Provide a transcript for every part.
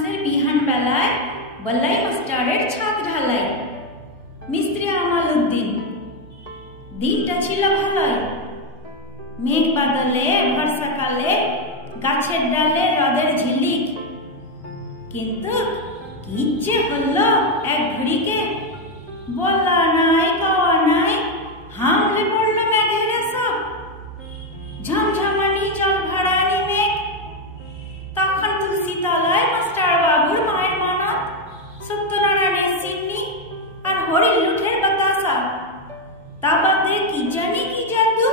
মাসের বিহান বেলায় বল্লাই মাস্টারের ছাদ ঢালাই। মিস্ত্রি আমাল উদ্দিন। দিনটা ছিল ভালোই। মেঘ বাদলে বর্ষাকালে গাছের ডালে রোদের ঝিলিক। কিন্তু কি যে হলো এক ঘড়িকে, বলা নাই কওয়া নাই, হামলে পড়লো মেঘের এসব। ঝমঝমানি জল ভরানি মেঘ। তখন তুলসী তলায় মাস্টার বাবুর মায়ের মানত, সত্যনারায়ণের সিন্নি আর হরিণ লুঠের বাতাসা। তা বাদে কি জানি কি জাদু,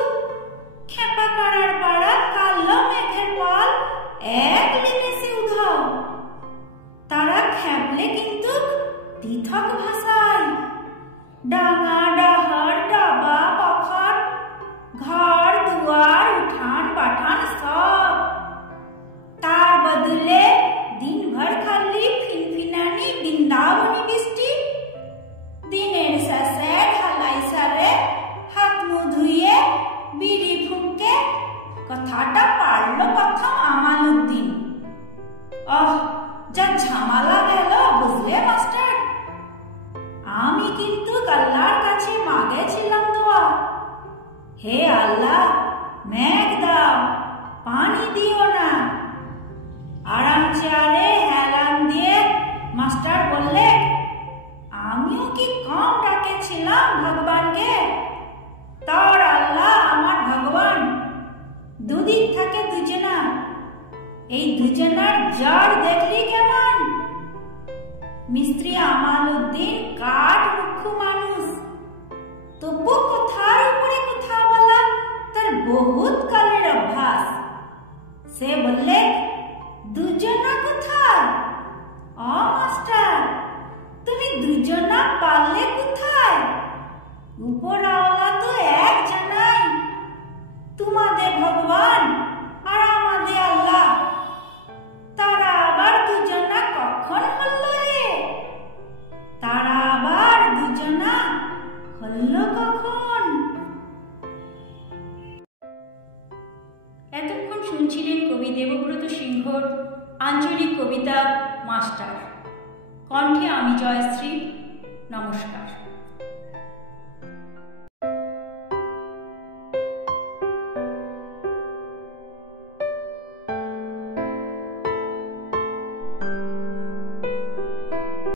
খেপা কাড়ার পাড়া কালো মেঘের পাল এক নিমেষে উধাও। তারা খেপলে কিন্তু পৃথক ভাষায়। ডাঙা ডাহার ডাবা পাখার, ঘর দুয়ার উঠান পাঠান সব। তার বদলে দিনভর খালি ফিনফিনানি বৃন্দাবনী বৃষ্টি। দিনের শেষে ঢালাই সারে হাত মুখ ধুয়ে বিড়ি ফুঁকে কথাটা পারল প্রথম আমাল উদ্দিন। যা ঝামেলা গেল বুঝলে মাস্টার। আমি কিন্তু আল্লাহর কাছে মাগেছিলাম দোয়া, হে আল্লাহ মেঘ দাও, পানি দিও না। আরাম চেয়ারে হেলান দিয়ে মাস্টার বললে, আমিও কি কম ডাকেছিলাম ভগবানকে? তোর আল্লাহ আমার ভগবান। দুদিক থাকে দুজনা, এই দুজনার জ্বর দেখলি কেমন? মিস্ত্রি আমাল উদ্দিন কাঠ মুখ্য মানুষ, তবু কথার উপরে কথা বলা তার বহুত কালের অভ্যাস। সে বললে, দুজনা কোথায়? মাস্টার তুমি দুজনা পারলে কোথায়? উপরওয়ালা তো এক জানাই, তোমাদের ভগবান আর আমাদের আল্লাহ। তারা আবার দুজনা কখন হল রে? তারা আবার দুজনা হল কখন? এতক্ষণ শুনছিলেন কবি দেবব্রত সিংহর আঞ্চলিক কবিতা মাস্টার। কণ্ঠে আমি জয়শ্রী। নমস্কার।